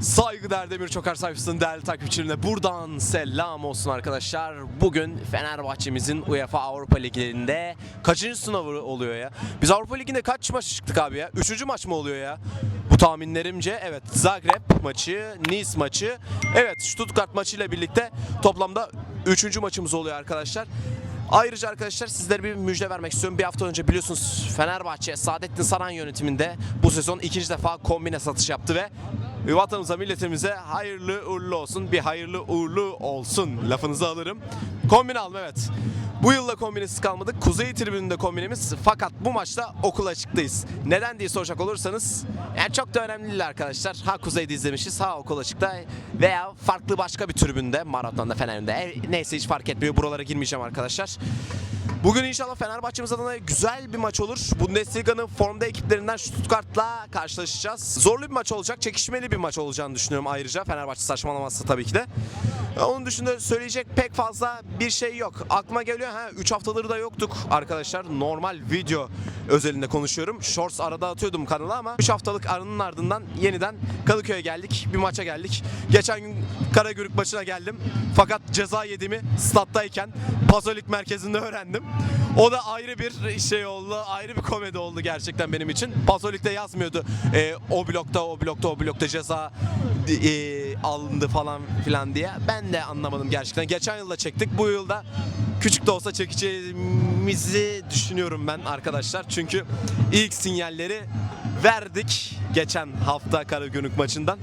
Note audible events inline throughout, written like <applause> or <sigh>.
Saygıdeğer Demir Çokar sayfasının değerli takipçilerine buradan selam olsun arkadaşlar. Bugün Fenerbahçe'mizin UEFA Avrupa Ligi'nde kaçıncı sınavı oluyor ya? Biz Avrupa Ligi'nde kaç maç çıktık abi ya? Üçüncü maç mı oluyor ya? Bu tahminlerimce evet Zagreb maçı, Nice maçı, evet Stuttgart maçıyla birlikte toplamda üçüncü maçımız oluyor arkadaşlar. Ayrıca arkadaşlar sizlere bir müjde vermek istiyorum. Bir hafta önce biliyorsunuz Fenerbahçe Saadettin Saran yönetiminde bu sezon ikinci defa kombine satış yaptı ve vatanımıza milletimize hayırlı uğurlu olsun. Bir hayırlı uğurlu olsun lafınızı alırım. Kombine aldım evet. Bu yılda kombinesiz kalmadık. Kuzey tribününde kombinemiz fakat bu maçta okul açıktayız. Neden diye soracak olursanız yani çok da önemli değil arkadaşlar. Ha Kuzey'de izlemişiz ha okul açıkta veya farklı başka bir tribünde maratonda Fener'de. E, neyse hiç fark etmiyor. Buralara girmeyeceğim arkadaşlar. Bugün inşallah Fenerbahçe'miz adına güzel bir maç olur. Bundesliga'nın formda ekiplerinden Stuttgart'la karşılaşacağız. Zorlu bir maç olacak, çekişmeli bir maç olacağını düşünüyorum ayrıca. Fenerbahçe saçmalamazsa tabii ki de. Onun dışında söyleyecek pek fazla bir şey yok. Aklıma geliyor ha 3 haftaları da yoktuk arkadaşlar. Normal video özelinde konuşuyorum. Shorts arada atıyordum kanala ama 3 haftalık aranın ardından yeniden Kadıköy'e geldik. Bir maça geldik. Geçen gün Karagümrük maçına geldim. Fakat ceza yediğimi stat'tayken Pazolik merkezinde öğrendim. O da ayrı bir şey oldu. Ayrı bir komedi oldu gerçekten benim için. Pazolik'te yazmıyordu. e, o blokta, o blokta, o blokta ceza e, alındı falan filan diye. Ben de anlamadım gerçekten. Geçen yılda çektik. Bu yılda küçük de olsa çekeceğimizi düşünüyorum ben arkadaşlar. Çünkü ilk sinyalleri verdik geçen hafta Karagümrük maçından.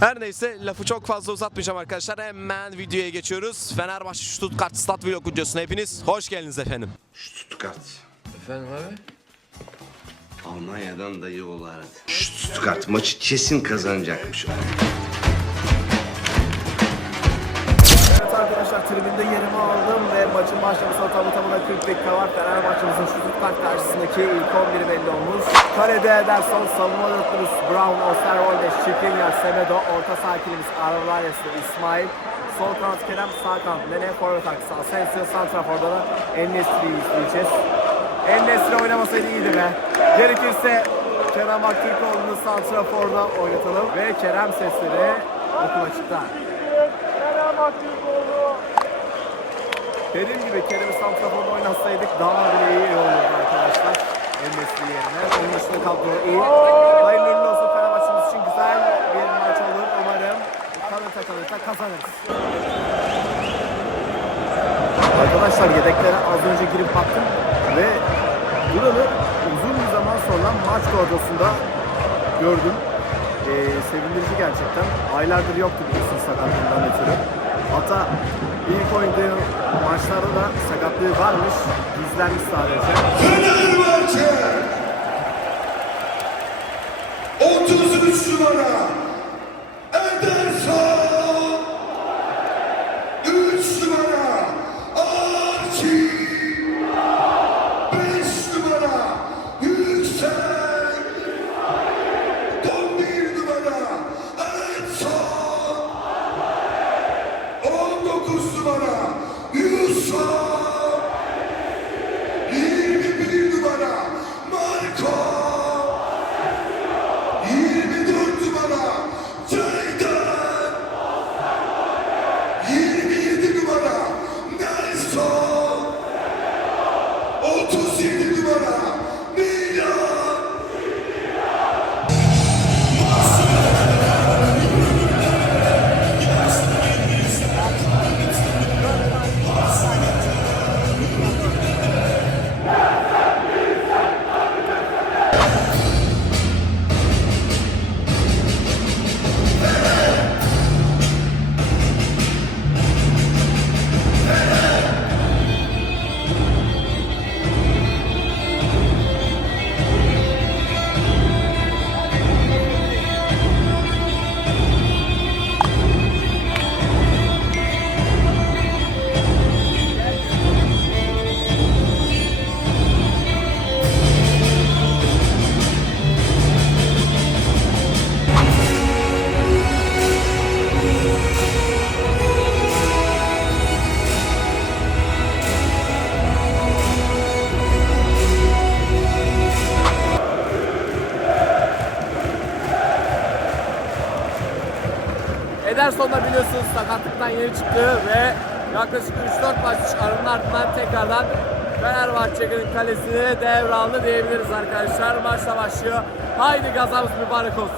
Her neyse lafı çok fazla uzatmayacağım arkadaşlar. Hemen videoya geçiyoruz. Fenerbahçe Stuttgart Stat Vlog videosuna hepiniz hoş geldiniz efendim. Stuttgart. Efendim abi? Almanya'dan dayı oğlu aradı. Stuttgart maçı kesin kazanacakmış. Evet arkadaşlar tribünde yerimi aldım ve maçın başlamasına tamı tamına 40 dakika var. Fenerbahçe'mizin Stuttgart karşısındaki ilk 11'i belli olmuş. Kalede Ederson, savunma dörtlümüz Brown, Osterwolde, Şikrinyar, Semedo, orta sahilimiz Arvalyas'ı İsmail, sol kanat Kerem, sağ kanat Nene, forvet aksı Asensio, Santrafor'da da En-Nesyri'yi isteyeceğiz. En-Nesri oynamasaydı iyiydi be. Gerekirse Kerem Aktürkoğlu'nu Santrafor'da oynatalım ve Kerem sesleri okul açıkta. Dediğim gibi Kerem'i Santrafor'da oynatsaydık daha bile iyi olurdu arkadaşlar. Enes'i yerine. Onun dışında kadro iyi. Hayırlı uğurlu olsun Fenerbahçe'miz için güzel bir maç olur. Umarım kalırsa kalırsa kazanırız. Arkadaşlar yedeklere az önce girip baktım ve buralı uzun bir zaman sonra maç kadrosunda gördüm. Ee, sevindirici gerçekten. Aylardır yoktu biliyorsun sakatlığından ötürü. Hatta ilk oynadığı maçlarda da sakatlığı varmış. Gizlenmiş sadece. Fenerbahçe 33 numara Ederson da biliyorsunuz sakatlıktan yeni çıktı ve yaklaşık 3-4 maç aranın ardından tekrardan Fenerbahçe'nin kalesini devraldı diyebiliriz arkadaşlar. Maçla başlıyor. Haydi gazamız mübarek olsun.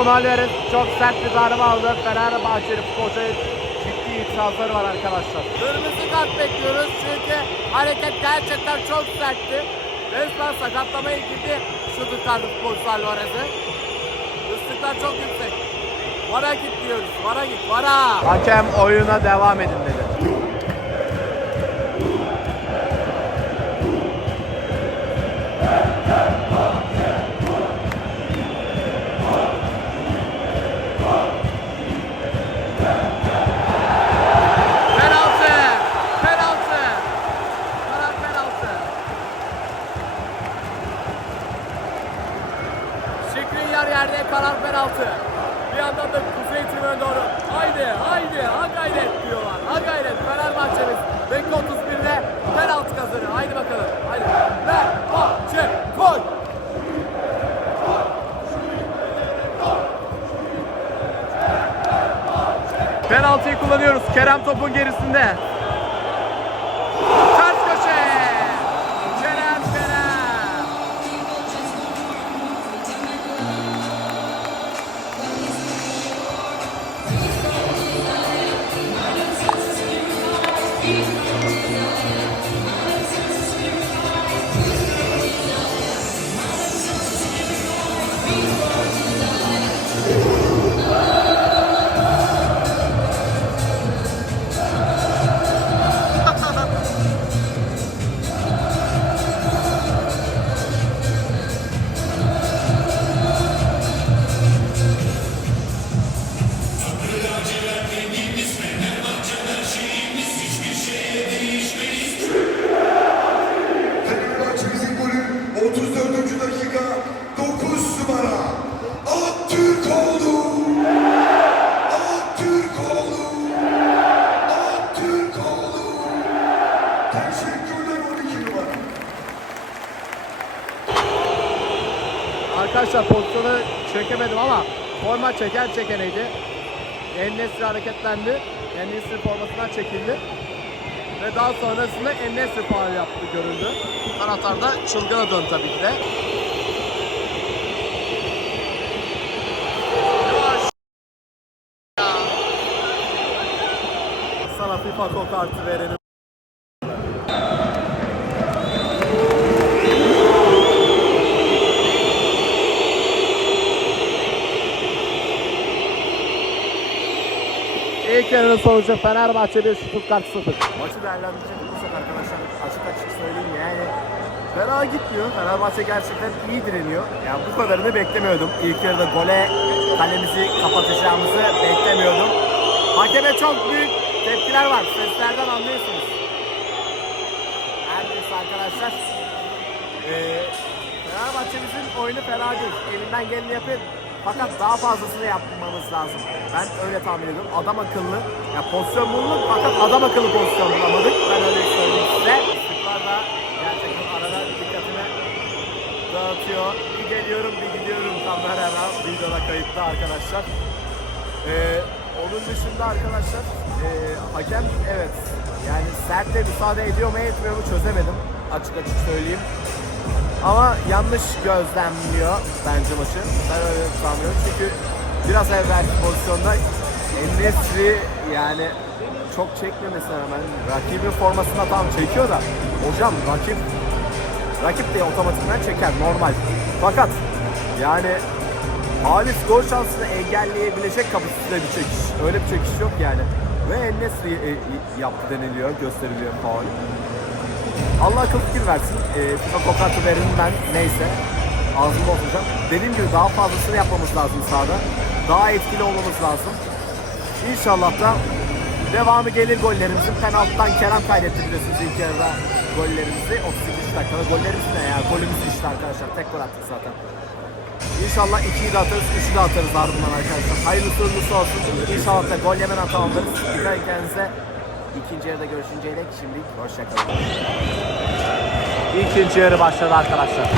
Alvarez çok sert bir darbe aldı. Fenerbahçeli futbolcuya ciddi itirazları var arkadaşlar. Kırmızı kart bekliyoruz çünkü hareket gerçekten çok sertti. Resmen sakatlamaya girdi şu tutarlı futbolcu Alvarez'e. Islıklar çok yüksek. Vara git diyoruz. Vara git. Vara. Hakem oyuna devam edin dedi. Karar penaltı. Bir yandan da Kuzey Tribüne doğru. Haydi haydi ha gayret diyorlar. Ha gayret Fenerbahçe'miz. Dakika 31'de penaltı kazanıyor. Haydi bakalım. Haydi. Fenerbahçe gol! Penaltıyı kullanıyoruz. Kerem topun gerisinde. Çeken çekeneydi. Ennesri hareketlendi. Ennesri formasından çekildi. Ve daha sonrasında Ennesri faul yaptı görüldü. Taraftar da çılgına dön tabii ki de. Sana FIFA kod kartı yarının sonucu Fenerbahçe 1, Stuttgart 0. Maçı değerlendirecek olursak arkadaşlar açık açık söyleyeyim yani fena gitmiyor. Fenerbahçe gerçekten iyi direniyor. Yani bu kadarını beklemiyordum. İlk yarıda gole kalemizi kapatacağımızı beklemiyordum. Hakeme çok büyük tepkiler var. Seslerden anlıyorsunuz. Her arkadaşlar. Ee, Fenerbahçe'mizin oyunu fena değil. Elinden geleni yapıyor. Fakat daha fazlasını yapmamız lazım. Ben öyle tahmin ediyorum. Adam akıllı. Ya pozisyon bulduk fakat adam akıllı pozisyon bulamadık. Ben öyle söyleyeyim size. Sıklar da gerçekten arada dikkatini dağıtıyor. Bir geliyorum bir gidiyorum kameraya. Videoda kayıtlı arkadaşlar. Ee, onun dışında arkadaşlar ee, hakem evet yani sertle müsaade ediyor mu etmiyor mu çözemedim. Açık açık söyleyeyim. Ama yanlış gözlemliyor bence maçı. Ben öyle sanmıyorum çünkü biraz evvelki pozisyonda Enesri yani çok çekmemesine rağmen rakibin formasına tam çekiyor da hocam rakip rakip de otomatikman çeker normal. Fakat Yani Halis gol şansını engelleyebilecek kapasitede bir çekiş. Öyle bir çekiş yok yani. Ve Enesri e, yaptı deniliyor, gösteriliyor faul. Allah akıl fikir versin. E, FIFA kokatı verin ben neyse. Ağzımda oturacağım. Dediğim gibi daha fazlasını yapmamız lazım sahada. Daha etkili olmamız lazım. İnşallah da devamı gelir gollerimizin. Penaltıdan Kerem kaydetti biliyorsunuz ilk yarıda gollerimizi. 32 dakikada gollerimiz ne ya? Golümüz işte arkadaşlar. Tek gol attık zaten. İnşallah 2'yi de atarız, 3'ü de atarız ardından arkadaşlar. Hayırlısı uğurlusu olsun. İnşallah da gol yemeden tamamlarız. Dikkat kendinize. İkinci yarıda görüşünceye dek şimdilik hoşçakalın. İkinci yarı başladı arkadaşlar.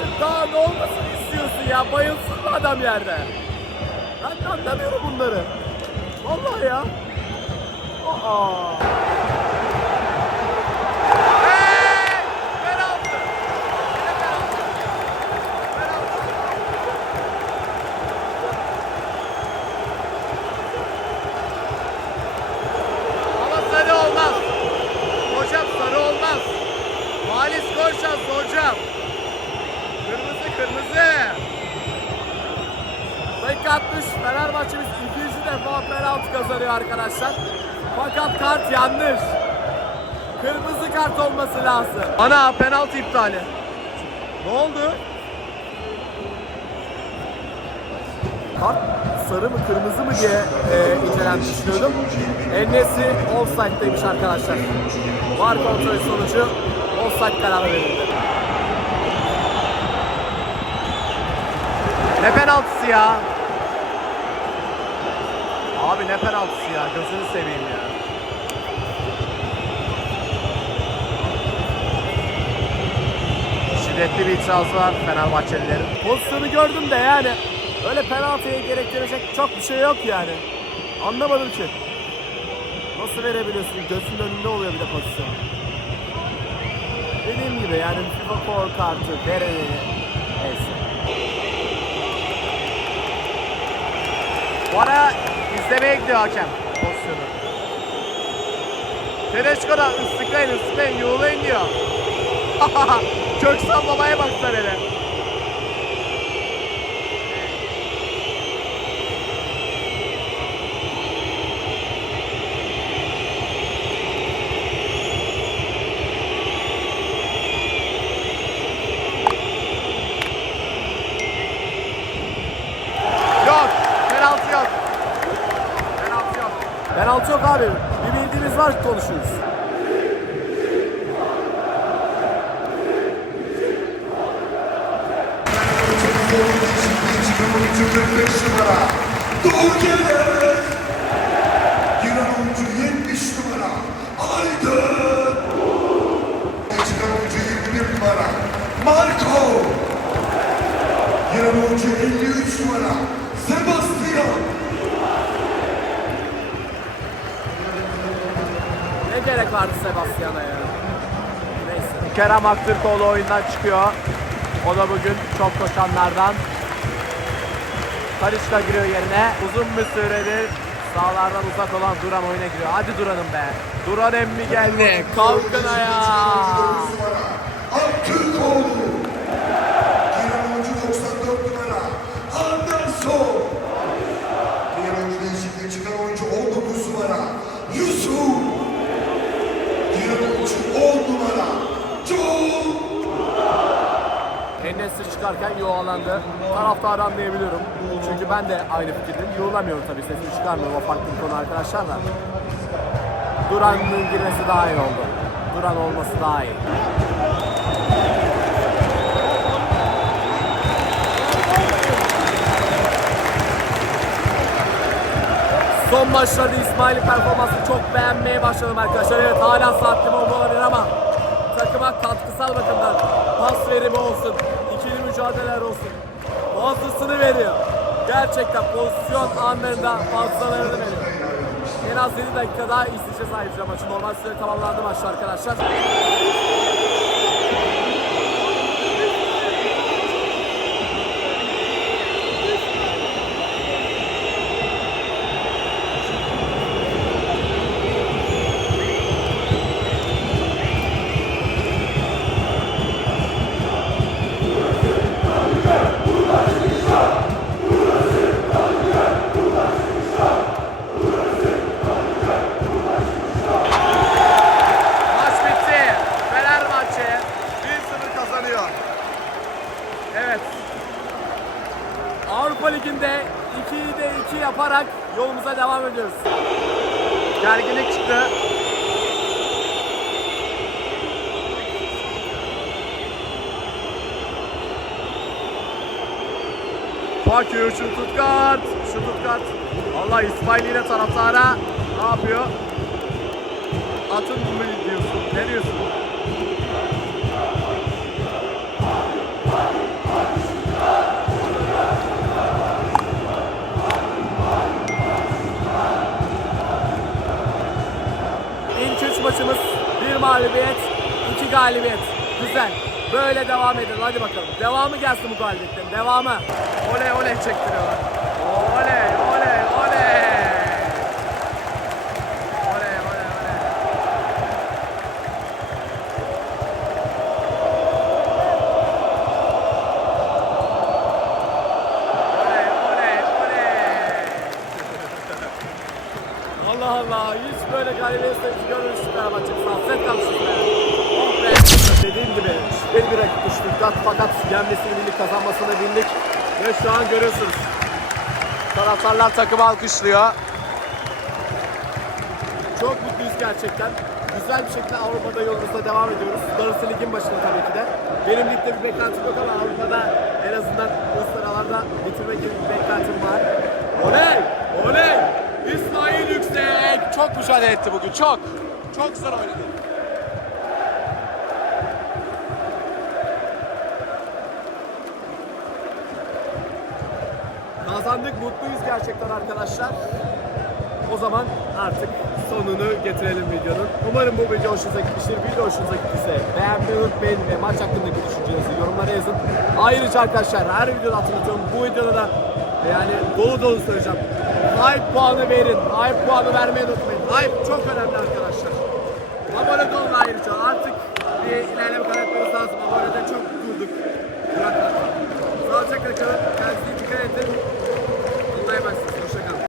İçin daha ne olmasını istiyorsun ya? Bayılsın mı adam yerde? Ben de anlamıyorum bunları. Vallahi ya. Aa. Ama sarı olmaz. Hocam sarı olmaz. Halis gol şansı hocam. Kırmızı kırmızı. Dakika 60 Fenerbahçe'miz ikinci defa penaltı kazanıyor arkadaşlar. Fakat kart yanlış. Kırmızı kart olması lazım. Ana penaltı iptali. Ne oldu? Kart sarı mı kırmızı mı diye e, incelenmiş düşünüyordum. Ennesi offside'deymiş arkadaşlar. Var kontrol sonucu offside kararı verildi. Ne penaltısı ya? Abi ne penaltısı ya? Gözünü seveyim ya. Şiddetli bir itiraz var Fenerbahçelilerin. Pozisyonu gördüm de yani öyle penaltıya gerektirecek çok bir şey yok yani. Anlamadım ki. Nasıl verebiliyorsun? Gözünün önünde oluyor bir de pozisyon. Dediğim gibi yani FIFA foul kartı vereni neyse. Bu ara izlemeye gidiyor hakem pozisyonu. Tereşko'da ıslıklayın ıslıklayın yuğulayın diyor. <laughs> Köksal babaya baktılar hele. Yok, penaltı yok. Penaltı yok. Penaltı yok abi. Bir bildiğimiz var konuşuyoruz. Çıkan oyuncu 45 numara. Doğru gelir. Giren oyuncu 70 numara. Aydın. Çıkan oyuncu 21 numara. Marco. Giren oyuncu 53 numara. Sebastian. Ne gerek vardı Sebastian'a ya? Neyse. Kerem Aktürkoğlu oyundan çıkıyor. O da bugün çok koşanlardan. Karışka giriyor yerine. Uzun bir süredir sağlardan uzak olan Duran oyuna giriyor. Hadi Duran'ım be. Duran emmi geldi. Kalkın ayağa. numara. Aktürkoğlu. Giren oyuncu 94 numara. Anderson. Diğer oyuncu değişikliği çıkan oyuncu 19 numara. Yusuf. Giren oyuncu 10 numara. Joel. Enes'i çıkarken yuvalandı. Taraftarı anlayabiliyorum. Ben de aynı fikirdeyim. Yuvalamıyorum tabii sesini çıkarmıyorum o farklı konu arkadaşlar da. Duran'ın girmesi daha iyi oldu. Duran olması daha iyi. Son maçlarda İsmail'in performansını çok beğenmeye başladım arkadaşlar. Evet hala saatim olabilir ama takıma katkısal bakımdan pas verimi olsun, ikili mücadeleler olsun. Fazlasını veriyor. Gerçekten pozisyon anlarında fazlalarını veriyor. En az 7 dakika daha izleyeceğiz ayrıca maçı. Normal süre tamamlandı maçta arkadaşlar. Avrupa Ligi'nde 2'yi de 2 yaparak yolumuza devam ediyoruz. Gerginlik çıktı. Fuck you Stuttgart. Stuttgart. Allah İsmail yine taraftara ne yapıyor? Atın mı diyorsun? Ne diyorsun? Maçımız bir mağlubiyet, iki galibiyet. Güzel. Böyle devam edin. Hadi bakalım. Devamı gelsin bu galibiyetlerin. Devamı. Oley oley çektiriyorlar. Oley oley oley. Oley oley oley. Oley oley oley. <laughs> Allah Allah hiç böyle galibiyet sayısı görmemiştik Fenerbahçe. Hasret be. Oh be. Dediğim gibi şüpheli bir rakip Stuttgart fakat yenmesini bildik, kazanmasını bildik. Ve şu an görüyorsunuz. Taraftarlar takımı alkışlıyor. Çok mutluyuz gerçekten. Güzel bir şekilde Avrupa'da yolumuzda devam ediyoruz. Darısı ligin başında tabii ki de. Benim ligde bir beklentim yok ama Avrupa'da en azından bu sıralarda bitirme gibi bir beklentim var. Oley! Oley! İsmail Yüksek! Çok mücadele etti bugün, çok. Çok zor oynadı. Kazandık, mutluyuz gerçekten arkadaşlar. O zaman artık sonunu getirelim videonun. Umarım bu video hoşunuza gitmiştir. Video hoşunuza gittiyse beğenmeyi unutmayın ve maç hakkındaki düşüncelerinizi yorumlara yazın. Ayrıca arkadaşlar her videoda hatırlatıyorum. Bu videoda da yani dolu dolu söyleyeceğim. Hype puanı verin. Hype puanı vermeyi unutmayın. Hype çok önemli arkadaşlar. Abone olun ayrıca. Artık bir ilerleme kat etmemiz lazım. Abonede çok durduk. Bırakın. Sağlıcakla kalın. Kendinize dikkat edin.